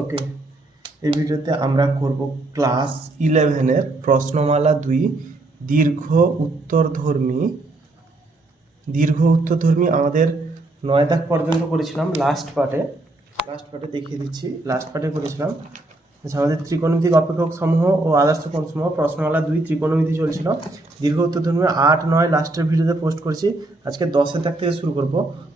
ওকে, এই ভিডিওতে আমরা করব ক্লাস 11-এর প্রশ্নমালা 2 দীর্ঘ উত্তরধর্মী আমাদের 9 দাগ পর্যন্ত করেছিলাম। লাস্ট পার্টে দেখিয়ে দিচ্ছি, লাস্ট পার্টে করেছিলাম। আচ্ছা, আমাদের ত্রিকোণমিতিক অপেক্ষক সমূহ ও আদর্শ কোণ সমূহ প্রশ্নমালা 2 ত্রিকোণমিতি চলছিল। দীর্ঘ উত্তরধর্মী 8, 9 লাস্টের ভিডিওতে পোস্ট করেছি। আজকে 10 দাগ থেকে শুরু করব।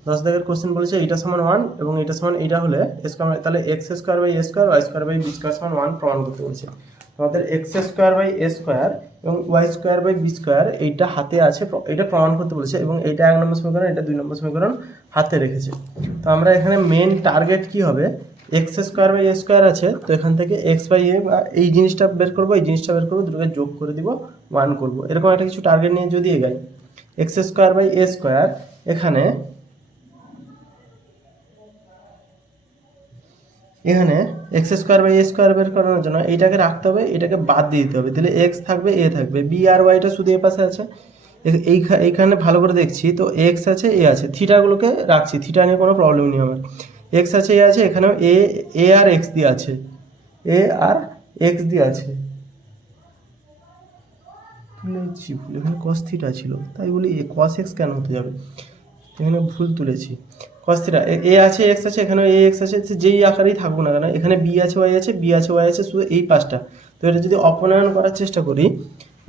10 দাগের কোশ্চেন বলেছে এটা সমান 1 এবং এটা সমান এইটা হলে স্কয়ার, তাহলে x square by a square y square by b square সমান 1 প্রমাণ করতে বলেছে। আমাদের x square by a square এবং y square by b square এইটা হাতে আছে, এটা প্রমাণ করতে বলেছে এবং এইটা 1 নম্বর সমীকরণ, এটা 2 নম্বর সমীকরণ হাতে রেখেছে। তো আমরা এখানে মেন টার্গেট কি হবে, x square by A square আছে, তো এখান থেকে এক্স বাই এ বা এই জিনিসটা বের করবো, এই জিনিসটা বের করবো, দুটোকে যোগ করে দিব, 1 করবো। এরকম একটা কিছু টার্গেট নিয়ে যদি এগাই, X square by A square, এখানে X square by A square বের করানোর জন্য এইটাকে রাখতে হবে, এটাকে বাদ দিয়ে দিতে হবে, তাহলে এক্স থাকবে, এ থাকবে, বি আর ওয়াইটা শুধু এ পাশে আছে। এইখানে ভালো করে দেখছি তো এক্স আছে, এ আছে, থিটাগুলোকে রাখছি, থিটা নিয়ে কোনো প্রবলেম নেই আমার। এক্স আছে, এ আছে, এখানেও এ আর এক্স দিয়ে আছে, এ আর এক্স দিয়ে আছে, তুলেছি ভুল, এখানে কস থিটা ছিল, তাই বলি কস এক্স কেন হতে যাবে, এখানে ভুল তুলেছি। কস থিটা, এ আছে, এক্স আছে, এখানেও এ এক্স আছে, যেই আকারেই থাকুক না কেন, এখানে বি আছে, ওয়াই আছে, বি আছে, ওয়াই আছে, শুধু এই পাশটা। তো এটা যদি অপনয়ন করার চেষ্টা করি,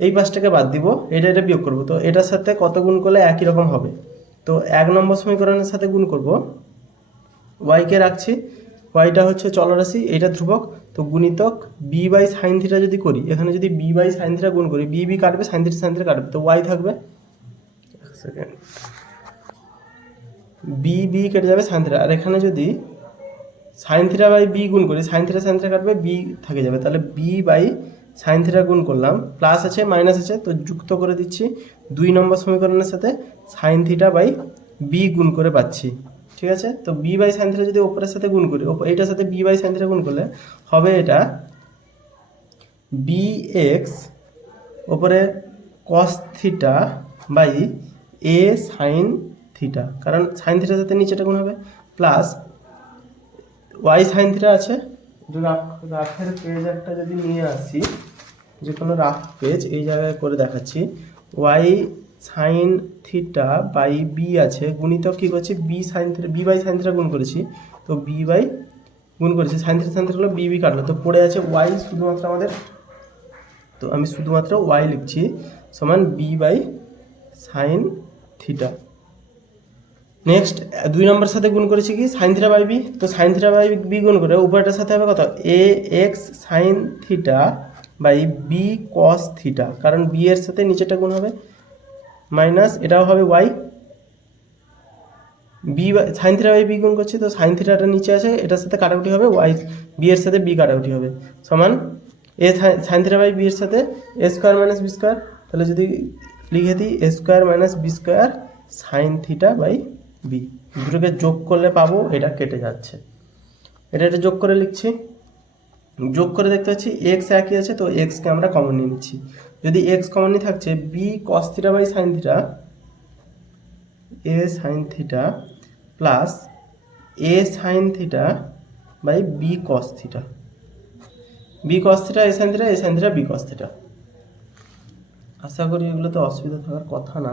এই পাশটাকে বাদ দিব, এটা বিয়োগ করব, তো এটার সাথে কত গুণ করলে একই রকম হবে। তো 1 নম্বর সমীকরণের সাথে গুণ করব, ওয়াইকে রাখছি, ওয়াইটা হচ্ছে চলরাশি, এটা ধ্রুবক, তো গুণিতক বি বাই সাইন থিটা যদি করি, এখানে যদি বি বাই সাইন থিটা গুণ করি, বি কাটবে, সাইন থিটা কাটবে, তো ওয়াই থাকবে, এক সেকেন্ড, বি কেটে যাবে, সাইন থিটা, আর এখানে যদি সাইন থিটা বাই বি গুণ করি, সাইন থিটা কাটবে, বি থেকে যাবে, তাহলে বি বাই সাইন থিটা গুণ করলাম, প্লাস আছে মাইনাস আছে, তো যুক্ত করে দিচ্ছি 2 নম্বর সমীকরণের সাথে সাইন থিটা বাই বি গুণ করে পাচ্ছি। ঠিক আছে, তো বি বাই সাইন থিটা যদি ওপরের সাথে গুণ করি, এইটার সাথে বি বাই সাইন থিটা গুণ করলে হবে এটা বি এক্স ওপরে cos theta by a sine theta, কারণ সাইন থিটার সাথে নিচেটা গুণ হবে, প্লাস ওয়াই সাইন থিটা আছে, রাফের পেজ একটা যদি নিয়ে আসি, যে কোনো রাফ পেজ এই জায়গায় করে দেখাচ্ছি, y sine theta by b আছে, গুণিতক কী করছি, বি বাই সাইন থিটা গুণ করেছি, তো বি বাই গুণ করেছি, সাইন থিটাগুলো বি কাটলো, তো পড়ে আছে ওয়াই শুধুমাত্র আমাদের, তো আমি শুধুমাত্র ওয়াই লিখছি সমান B by sine theta. Next 2 number সাথে গুণ করেছি কি, সাইন থিটা বাই বি, তো সাইন থিটা বাই বি গুণ করে উপরটার সাথে হবে কত, A X sine theta by B cos theta, কারণ বি এর সাথে নিচেটা গুণ হবে, মাইনাস এটাও হবে Y, B sine theta by B গুণ করছি, তো সাইন থিটাটা নিচে আছে, এটার সাথে কাটাকুটি হবে, ওয়াই বি এর সাথে বি কাটাকুটি হবে, সমান A sine theta by B এর সাথে A square minus B square, তাহলে যদি লিখে দিই A square minus B square sine theta by B, দুটোকে যোগ করলে পাবো, এটা কেটে যাচ্ছে, এটা যোগ করে লিখছি, যোগ করে দেখতে পাচ্ছি এক্স একই আছে, তো এক্সকে আমরা কমন নিয়ে নিচ্ছি, যদি এক্স কমন নিয়ে থাকছে b cos theta by sine theta, a sine theta plus a sine theta by B cos theta, b cos theta a sine theta, a sine theta b cos theta. আশা করি এগুলোতে অসুবিধা থাকার কথা না।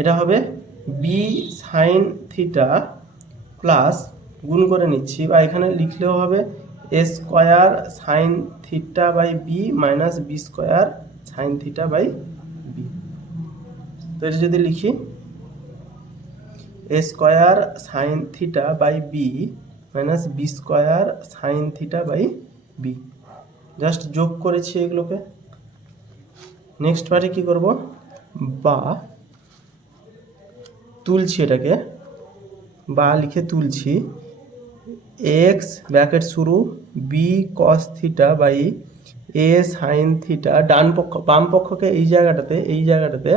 এটা হবে বি সাইন থিটা প্লাস গুণ করে নিচ্ছি, বা এখানে লিখলেও হবে a square sine theta by b minus B square sine theta by B, তো এটা যদি লিখি a square sine theta by b minus B square sine theta by b, just যোগ করেছি এগুলোকে। নেক্সট পার্টে কী করব, বা তুলছি, এটাকে বা লিখে তুলছি, এক্স ব্র্যাকেট শুরু b cos theta by a sine theta, বাম পক্ষকে এই জায়গাটাতে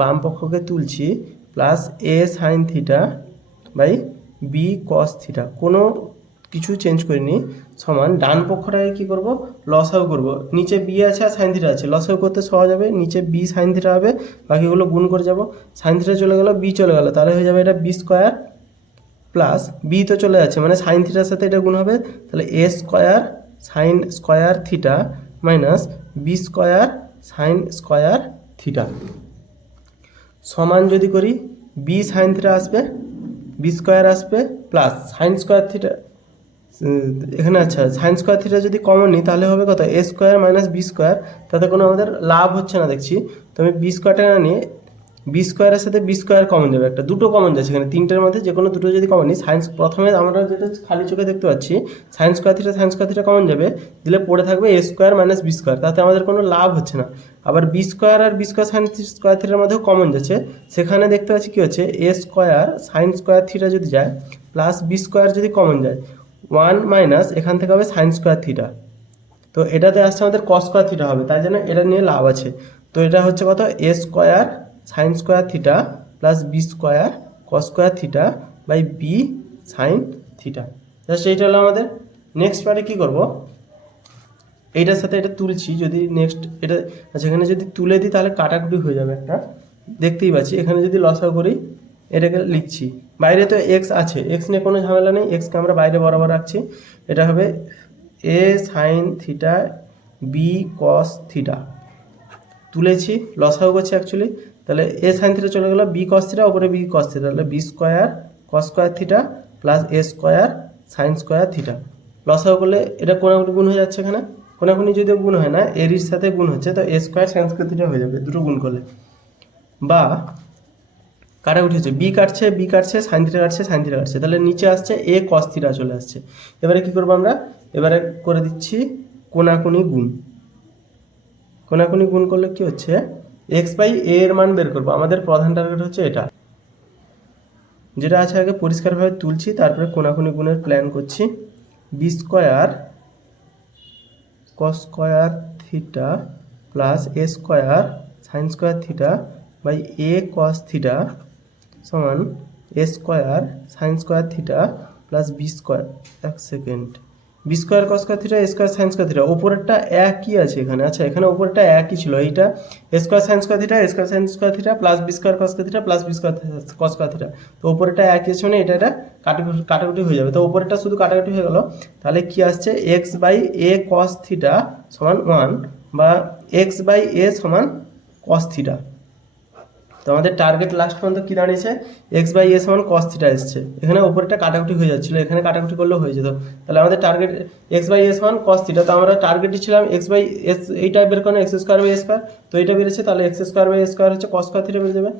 বাম পক্ষকে তুলছি, plus a sine theta by B cos theta, কোনো কিছু চেঞ্জ করিনি, সমান ডান পক্ষটাকে কী করবো, লসাগু করব, নিচে বি আছে আর সাইন থিটা আছে, লসাগু করতে সহজ হবে, নিচে বি সাইন থিটা হবে, বাকিগুলো গুণ করে যাব, সাইন থিটা চলে গেল, বি চলে গেল, তাহলে হয়ে যাবে এটা বি স্কোয়ার প্লাস বি তো চলে যাচ্ছে, মানে সাইন থিটার সাথে এটা গুণ হবে, তাহলে a square sine square theta minus B square sine square theta সমান যদি করি বি সাইন থিটা আসবে, বি স্কোয়ার আসবে প্লাস সাইন স্কোয়ার থিটা, এখানে আচ্ছা সাইন স্কোয়ার থিটা যদি কমন নিই তাহলে হবে কত, a square minus B square, তাতে কোনো আমাদের লাভ হচ্ছে না দেখছি। তো আমি বি স্কোয়ারটা না নিয়ে বি স্কোয়ারের সাথে বি স্কোয়ার কমন যাবে, একটা দুটো কমন যাচ্ছে এখানে, তিনটের মধ্যে যে কোনো দুটো যদি কমন নিই, সাইন্স প্রথমে আমরা যেটা খালি চোখে দেখতে পাচ্ছি সাইন স্কোয়ার থিটা কমন যাবে, দিলে পড়ে থাকবে এ স্কোয়ার মাইনাস বি স্কোয়ার, তাতে আমাদের কোনো লাভ হচ্ছে না। আবার বি স্কোয়ার আর বি স্কোয়ার সাইন স্কোয়ার থিটার মধ্যেও কমন যাচ্ছে, সেখানে দেখতে পাচ্ছি কী হচ্ছে, A square sine square theta যদি যায় প্লাস বি স্কোয়ার যদি কমন যায়, 1 মাইনাস এখান থেকে হবে সাইন স্কোয়ার থিটা, তো এটাতে আসছে আমাদের কস স্কোয়ার থিটা হবে, তাই জন্য এটা নিয়ে লাভ আছে। তো এটা হচ্ছে কত, a square sine square theta plus B square cos square theta by b sine theta, just এইটা হলো আমাদের। নেক্সট পার্টে কী করবো, এইটার সাথে এটা তুলছি, যদি নেক্সট এটা আচ্ছা এখানে যদি তুলে দিই তাহলে কাটাকুটি হয়ে যাবে একটা, দেখতেই পাচ্ছি। এখানে যদি লসাগু করি এটাকে লিখছি, বাইরে তো এক্স আছে, এক্স নিয়ে কোনো ঝামেলা নেই, এক্সকে আমরা বাইরে বরাবর রাখছি, এটা হবে a sine theta b cos theta, তুলেছি লসাগু করছি অ্যাকচুয়ালি, তাহলে এ সাইন থিটা চলে গেলো, বি কস থিটা ওপরে বি কস থিটা, তাহলে b square cos square theta plus a square sine square theta, লসাগু করলে এটা কোনাকুনি গুণ হয়ে যাচ্ছে, এখানে কোনাকুনি যদি গুণ হয় না এর সাথে গুণ হচ্ছে, তো এ স্কোয়ার সাইন স্কোয়ার থিটা হয়ে যাবে দুটো গুণ করলে, বা কাটাকুটি হচ্ছে বি কাটছে সাইন থিটা কাটছে, তাহলে নিচে আসছে এ কস থিটা চলে আসছে। এবারে কি করবো আমরা, এবারে করে দিচ্ছি কোনাকুনি গুণ করলে কি হচ্ছে, এক্স বাই এ এর মান বের করবো, আমাদের প্রধান টার্গেট হচ্ছে এটা, যেটা আছে আগে পরিষ্কারভাবে তুলছি, তারপরে কোনাকুনি গুণের প্ল্যান করছি। B square cos square theta plus a square sine square theta by a cos theta সমান a square sine square theta plus B square, এক second, b square cos square theta a square sine square theta, ওপরেরটা একই আছে এখানে, আচ্ছা এখানে ওপরেরটা একই ছিল, এইটা a square sine square theta plus B square cos square theta plus B square cos square theta, তো ওপরেরটা একই আছে মানে এটা কাটাকুটি হয়ে যাবে, তো ওপরেরটা শুধু কাটাকুটি হয়ে গেল, তাহলে কি আসছে, x by a cos theta সমান 1 বা এক্স বাই এ সমান কস থিটা। তো আমাদের টার্গেট লাস্ট পর্যন্ত কী দাঁড়িয়েছে, এক্স বাই এ সমান কস থিটা এসছে, এখানে ওপরটা কাটাকুটি হয়ে যাচ্ছিলো, এখানে কাটাকুটি করলেও হয়ে যেত, তাহলে আমাদের টার্গেট এক্স বাই এ সমান কস থিটা, তো আমরা টার্গেটই ছিলাম এক্স বাই এস, এইটা বের করেন x square by A square, তো এইটা বেরিয়েছে, তাহলে x square by A square হচ্ছে কস স্কোয়ার থিটা বেরিয়ে যাবে,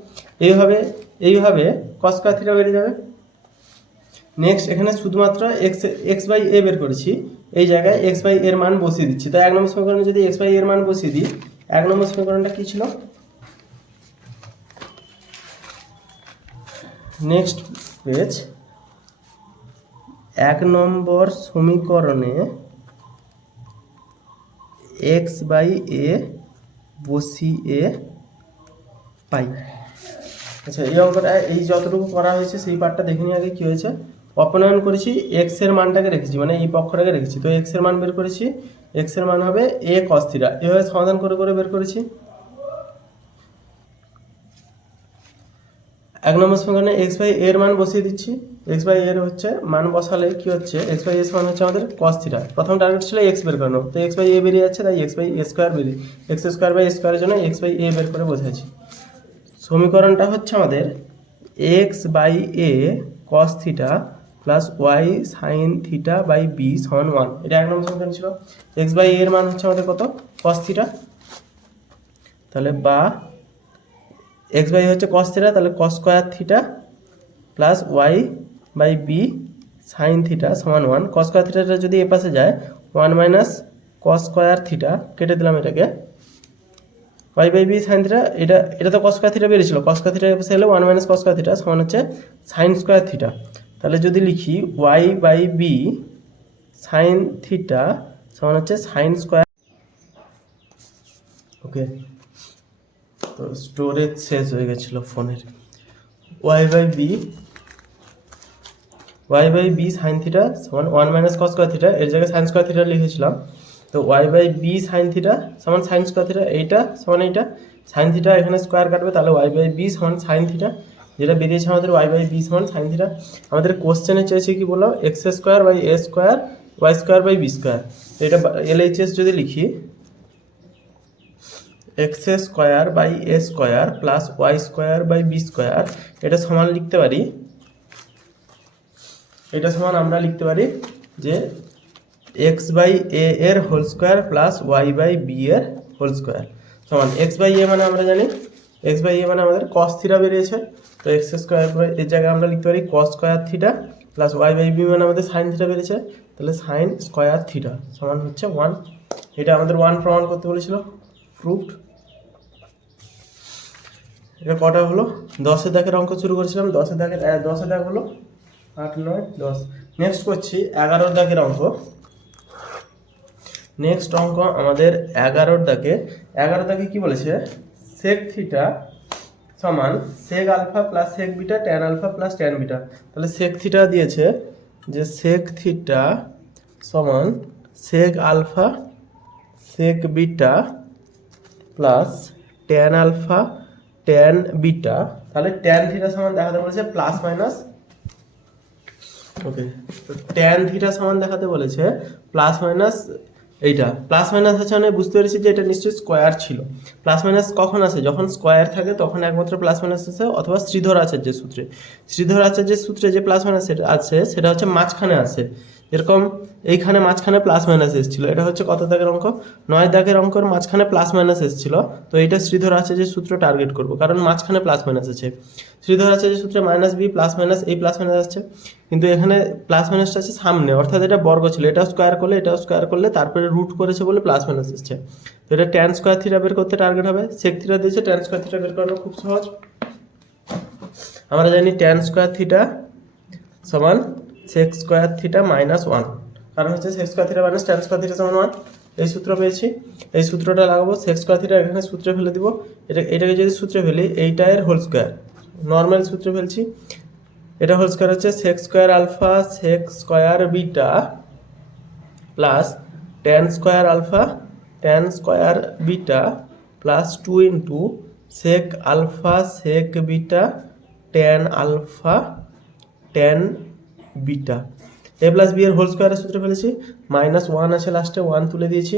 এইভাবে কস স্কোয়ার থিটা বেরিয়ে যাবে। নেক্সট এখানে শুধুমাত্র এক্স বাই এ বের করেছি, এই জায়গায় এক্স বাই এর মান বসিয়ে দিচ্ছি, তো 1 নম্বর সমীকরণে যদি এক্স বাই এর মান বসিয়ে দিই, 1 নম্বর সমীকরণটা কী ছিল, নেক্সট পেজ, 1 নম্বর সমীকরণে এক্স বাই এ বসিয়ে পাই। আচ্ছা এই অঙ্কটা এই যতটুকু করা হয়েছে সেই পার্টটা দেখে নিয়ে আগে কী হয়েছে, অপনয়ন করেছি, এক্স এর মানটাকে রেখেছি, মানে এই পক্ষটাকে রেখেছি, তো এক্স এর মান বের করেছি, এক্স এর মান হবে এ কস থিটা, এভাবে সমাধান করে বের করেছি। 1 নম্বর সমীকরণে এক্স বাই এর মান বসিয়ে দিচ্ছি, এক্স বাই এর হচ্ছে মান বসালে কি হচ্ছে, এক্স বাই এর মান হচ্ছে আমাদের কস থিটা, প্রথম টার্গেট ছিল এক্স বের করানো, তো এক্স বাই এ বেরিয়ে যাচ্ছে, তাই এক্স বাই এ স্কোয়ার বেরিয়ে, এক্স স্কোয়ার বাই স্কোয়ারের জন্য এক্স বাই এ বের করে বোঝাচ্ছি। সমীকরণটা হচ্ছে আমাদের x by a cos theta plus y sine theta by b সমান 1, এটা 1 নম্বর সমীকরণ ছিল। এক্স বাই এর মান হচ্ছে আমাদের কত, কস থিটা, তাহলে বা এক্স বাই হচ্ছে কস থিটা, তাহলে cos square theta plus y by b sine theta সমান 1, কস স্কোয়ার থিটাটা যদি এ পাশে যায় 1 মাইনাস কস স্কোয়ার থিটা, কেটে দিলাম এটাকে, y by b sine theta, এটা তো কস স্কোয়ার থিটা বেরিয়েছিল, কস স্কোয়ার থিটা এসে হলে 1 মাইনাস কস স্কোয়ার থিটা সমান হচ্ছে সাইন স্কোয়ার থিটা, তাহলে যদি লিখি y by b sine theta সমান হচ্ছে সাইন স্কোয়ার, ওকে তো স্টোরেজ শেষ হয়ে গেছিলো ফোনের, y by b sine theta সমান 1 মাইনাস কস স্কোয়ার থিটা, এর জায়গায় সাইন স্কোয়ার থিটা লিখেছিলাম, তো y by b sine theta সমান সাইন স্কোয়ার থিটা, এইটা সমান এইটা, সাইন থিটা এখানে স্কোয়ার কাটবে, তাহলে ওয়াই বাই বি সমান সাইন থিটা, যেটা বেরিয়েছে আমাদের ওয়াই বাই বি সমান সাইন থিটা। আমাদের কোশ্চেনে চেয়েছে কি বললাম, x square by A square y square by b square. এটা এলএইচএস যদি লিখি, x square by A square plus y square by b square, এটা সমান লিখতে পারি, এটা সমান আমরা লিখতে পারি যে এক্স বাই এ এর whole square plus y by B এর হোল স্কোয়ার সমান এক্স বাই এ মানে আমরা জানি এক্স বাই এ মানে আমাদের কস থিটা বেরিয়েছে, তো এক্স স্কোয়ার বাই এর জায়গায় আমরা লিখতে পারি cos square theta plus y by b মানে আমাদের সাইন থিটা বেরিয়েছে, তাহলে সাইন স্কোয়ার থিটা সমান হচ্ছে 1। এটা আমাদের 1 প্রমাণ করতে বলেছিল, প্রুফড। এটা কটা হলো? 10 দাগের অঙ্ক শুরু করেছিলাম, 10 দাগ হলো 8, 9, 10। নেক্সট করছি 11 দাগের অঙ্ক। নেক্সট অঙ্ক আমাদের 11 দাগে কি বলেছে, সেক থিটা সমান sec alpha plus sec beta tan alpha plus tan beta. তাহলে সেক থিটা দিয়েছে যে সেক থিটা সমান sec alpha sec beta plus tan alpha tan beta. তাহলে ট্যান থিটা সমান দেখাতে বলেছে প্লাস মাইনাস, ওকে, তো ট্যান থিটা সমান দেখাতে বলেছে প্লাস মাইনাস, এইটা প্লাস মাইনাস আছে মানে বুঝতে পেরেছি যে এটা নিশ্চয়ই স্কোয়ার ছিল। প্লাস মাইনাস কখন আসে? যখন স্কোয়ার থাকে তখন একমাত্র প্লাস মাইনাস আসে, অথবা শ্রীধর আচার্যের সূত্রে যে প্লাস মাইনাস আছে সেটা হচ্ছে মাঝখানে আসে, এরকম এইখানে মাঝখানে প্লাস মাইনাস এসেছিল। এটা হচ্ছে কত দাগের অঙ্ক? 9 দাগের অঙ্কর মাঝখানে প্লাস মাইনাস এসেছিল, তো এটা শ্রীধর আচার্যের সূত্র টার্গেট করব, কারণ মাঝখানে প্লাস মাইনাস আছে। শ্রীধর আচার্যের সূত্রে মাইনাস বি প্লাস মাইনাস, এই প্লাস মাইনাস আসছে, কিন্তু এখানে প্লাস মাইনাসটা আছে সামনে, অর্থাৎ এটা বর্গ ছিল, এটাও স্কোয়ার করলে তারপরে রুট করেছে বলে প্লাস মাইনাস এসছে। তো এটা ট্যান স্কোয়ার থিটা বের করতে টার্গেট হবে, সেক থিটা দিয়েছে, ট্যান স্কোয়ার থিটা বের করানো খুব সহজ। আমরা জানি ট্যান স্কোয়ার থিটা সমান সেক স্কোয়ার থিটা মাইনাস 1, কারণ হচ্ছে sec square theta minus tan square theta সমান 1। এই সূত্র পেয়েছি, এই সূত্রটা লাগাবো, সেক স্কোয়ার থিটা এখানে সূত্রে ফেলে দিব, এটাকে যদি সূত্রে ফেলি, এইটা এর হোল স্কোয়ার, নর্মাল সূত্রে ফেলছি, এটা হোল স্কোয়ার হচ্ছে sec square alpha sec square beta plus tan square alpha tan square beta plus 2 into sec alpha sec beta tan alpha tan beta. A plus b এর whole স্কোয়ারের সূত্রে ফেলেছি, minus 1 আছে লাস্টে, 1 তুলে দিয়েছি,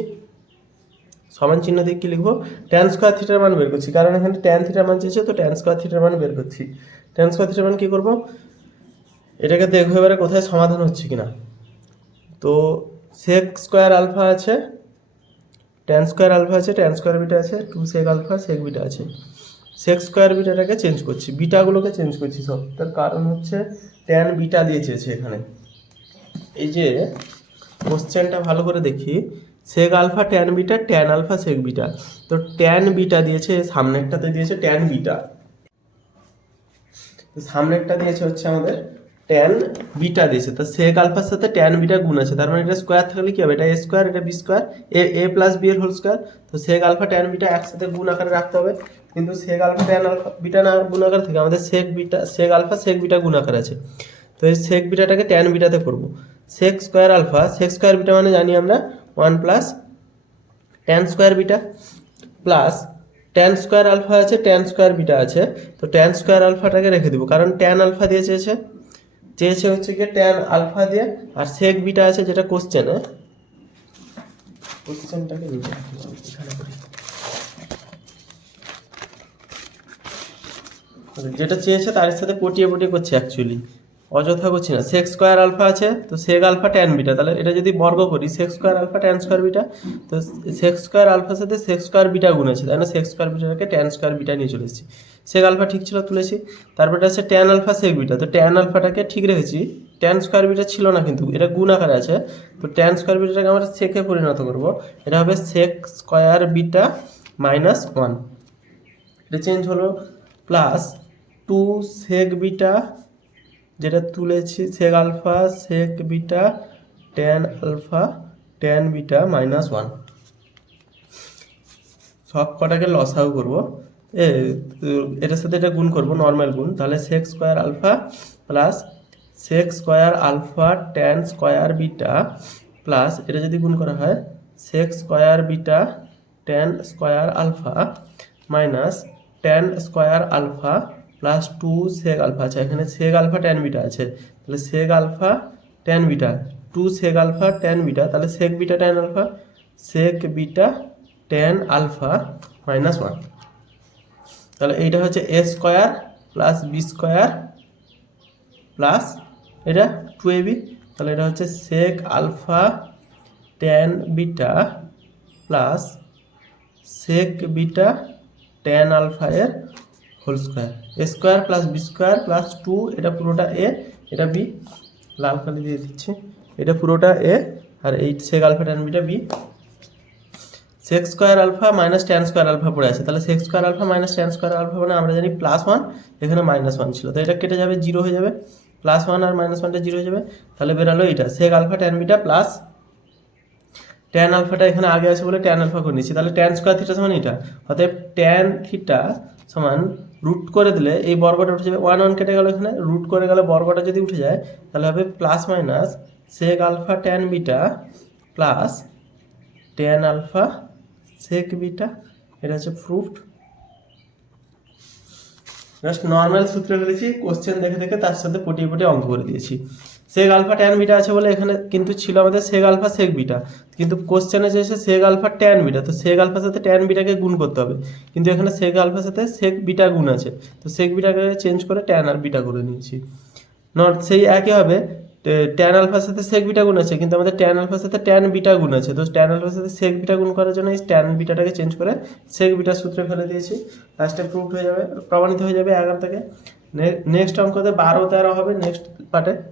সমান চিহ্ন দিয়ে কি লিখবো, ট্যান স্কোয়ার থিটার মান বের করছি, কারণ এখানে ট্যান থিটার মান চেয়েছে, তো ট্যান স্কোয়ার থিটার মান বের করছি। ট্যান স্কোয়ার থিটার মান কী করবো, এটাকে দেখবো এবারে কোথায় সমাধান হচ্ছে কিনা। তো সেক স্কোয়ার আলফা আছে, ট্যান স্কোয়ার আলফা আছে, ট্যান স্কোয়ার বিটা আছে, 2 সেক আলফা সেক বিটা আছে। সেক স্কোয়ার বিটাটাকে চেঞ্জ করছি, বিটাগুলোকে চেঞ্জ করছি সব, তার কারণ হচ্ছে ট্যান বিটা দিয়ে চেয়েছে এখানে। এই যে কোশ্চেনটা ভালো করে দেখি, sec alpha tan beta tan alpha sec beta, তো ট্যান বিটা দিয়েছে, সামনেরটাতে দিয়েছে ট্যান বিটা, সামনেরটা দিয়েছে হচ্ছে আমাদের ট্যান বিটা দিয়েছে, তো সেক আলফার সাথে ট্যান বিটা গুণ আছে, তার মানে এটা স্কোয়ার থাকলে কি হবে, এটা এ স্কোয়ার, এটা বি স্কোয়ার, এ প্লাস বি এর হোল স্কোয়ার। তো সেক আলফা ট্যান বিটা একসাথে গুণ আকারে রাখতে হবে, কিন্তু sec alpha tan alpha beta না গুণ আকার থেকে আমাদের সেক আলফা সেক বিটা গুণ আকার আছে, তো এই সেক বিটাটাকে ট্যান বিটাতে করবো। Sec square alpha sec square beta মানে জানি আমরা 1 plus tan square beta plus tan square alpha আছে, ট্যান স্কোয়ার বিটা আছে, তো ট্যান স্কোয়ার আলফাটাকে রেখে দিব, কারণ ট্যান আলফা দিয়ে চেয়েছে হচ্ছে কি ট্যান আলফা দিয়ে, আর সেক বিটা আছে যেটা কোশ্চেনটাকে যেটা চেয়েছে তার সাথে পটিয়ে করছে, অ্যাকচুয়ালি অযথা করছি না। সেক স্কোয়ার আলফা আছে, তো সেক আলফা ট্যান বিটা, তাহলে এটা যদি বর্গ করি sec square alpha tan square beta, তো সেক স্কোয়ার আলফার সাথে সেক স্কোয়ার বিটা গুণ আছে, তাই না, সেক স্কোয়ার বিটাটাকে ট্যান স্কোয়ার বিটা নিয়ে চলে এসেছি। সেক আলফা ঠিক ছিল, তুলেছি, তারপরে আছে ট্যান আলফা সেক বিটা, তো ট্যান আলফাটাকে ঠিক রেখেছি, ট্যান স্কোয়ার বিটা ছিল না কিন্তু এটা গুণ আকারে আছে, তো ট্যান স্কোয়ার বিটাটাকে আমরা সেকে পরিণত করব, এটা হবে সেক স্কোয়ার বিটা মাইনাস 1, এটা চেঞ্জ হলো, প্লাস 2 সেক বিটা যেটা তুলেছি sec alpha sec beta tan alpha tan beta minus 1, সব কটাকে লসাগু করবো, এটার সাথে এটা গুণ করবো, নর্মাল গুণ, তাহলে sec square alpha plus sec square alpha tan square beta plus এটা যদি গুণ করা হয় sec square beta tan square alpha minus tan square alpha plus 2 sec alpha. আচ্ছা এখানে সেক আলফা ট্যান বিটা আছে, তাহলে sec alpha tan beta 2 sec alpha tan beta, তাহলে sec beta tan alpha, sec beta tan alpha minus 1। তাহলে এইটা হচ্ছে A square plus B square plus এটা 2ab, তাহলে এটা হচ্ছে sec alpha tan beta plus sec beta tan alpha এর whole square, a square plus B square plus 2, এটা পুরোটা এ এটা বি, লাল কালি দিয়ে দিচ্ছি, এটা পুরোটা এ আর এই sec alpha tan beta B. Sec square alpha minus tan square alpha পড়ে আছে, তাহলে sec square alpha minus tan square alpha মানে আমরা জানি +1, এখানে -1 ছিল, তো এটা কেটে যাবে, 0 হয়ে যাবে, +1 আর -1টা 0 হয়ে যাবে, তাহলে বেরালো এটা sec alpha tan beta plus tan আলফাটা এখানে আগে আছে বলে ট্যান আলফা করে নিচ্ছি, তাহলে ট্যান স্কোয়ার থিটা সমান এটা, অতএব ট্যান থিটা সমান রুট করে দিলে এই বর্গটা উঠে যাবে, 1 কেটে গেল, এখানে রুট করে গেলে বর্গটা যদি উঠে যায় তাহলে হবে plus minus sec alpha tan beta plus tan alpha sec beta, এটা হচ্ছে প্রুফড। জাস্ট নর্মাল সূত্র ফেলেছি, কোশ্চেন দেখে দেখে তার সাথে পটিয়ে পটিয়ে অঙ্ক করে দিয়েছি। সেক আলফা ট্যান বিটা আছে বলে এখানে কিন্তু ছিল আমাদের সেক আলফা সেক বিটা, কিন্তু কোশ্চেনে চেয়েছে সেক আলফা ট্যান বিটা, তো সেক আলফার সাথে ট্যান বিটাকে গুণ করতে হবে, কিন্তু এখানে সেক আলফার সাথে সেক বিটা গুণ আছে, তো সেক বিটাকে চেঞ্জ করে ট্যান আর বিটা করে নিয়েছি। নট সেই একই হবে, ট্যান আলফার সাথে সেক বিটা গুণ আছে, কিন্তু আমাদের ট্যান আলফার সাথে ট্যান বিটা গুণ আছে, তো ট্যান আলফার সাথে সেক বিটা গুণ করার জন্য এই ট্যান বিটাটাকে চেঞ্জ করে সেক বিটা সূত্রে ফেলে দিয়েছি, লাস্টে প্রুফড হয়ে যাবে, প্রমাণিত হয়ে যাবে 11 থেকে। নেক্সট অঙ্কতে 12-13 হবে নেক্সট পার্টে।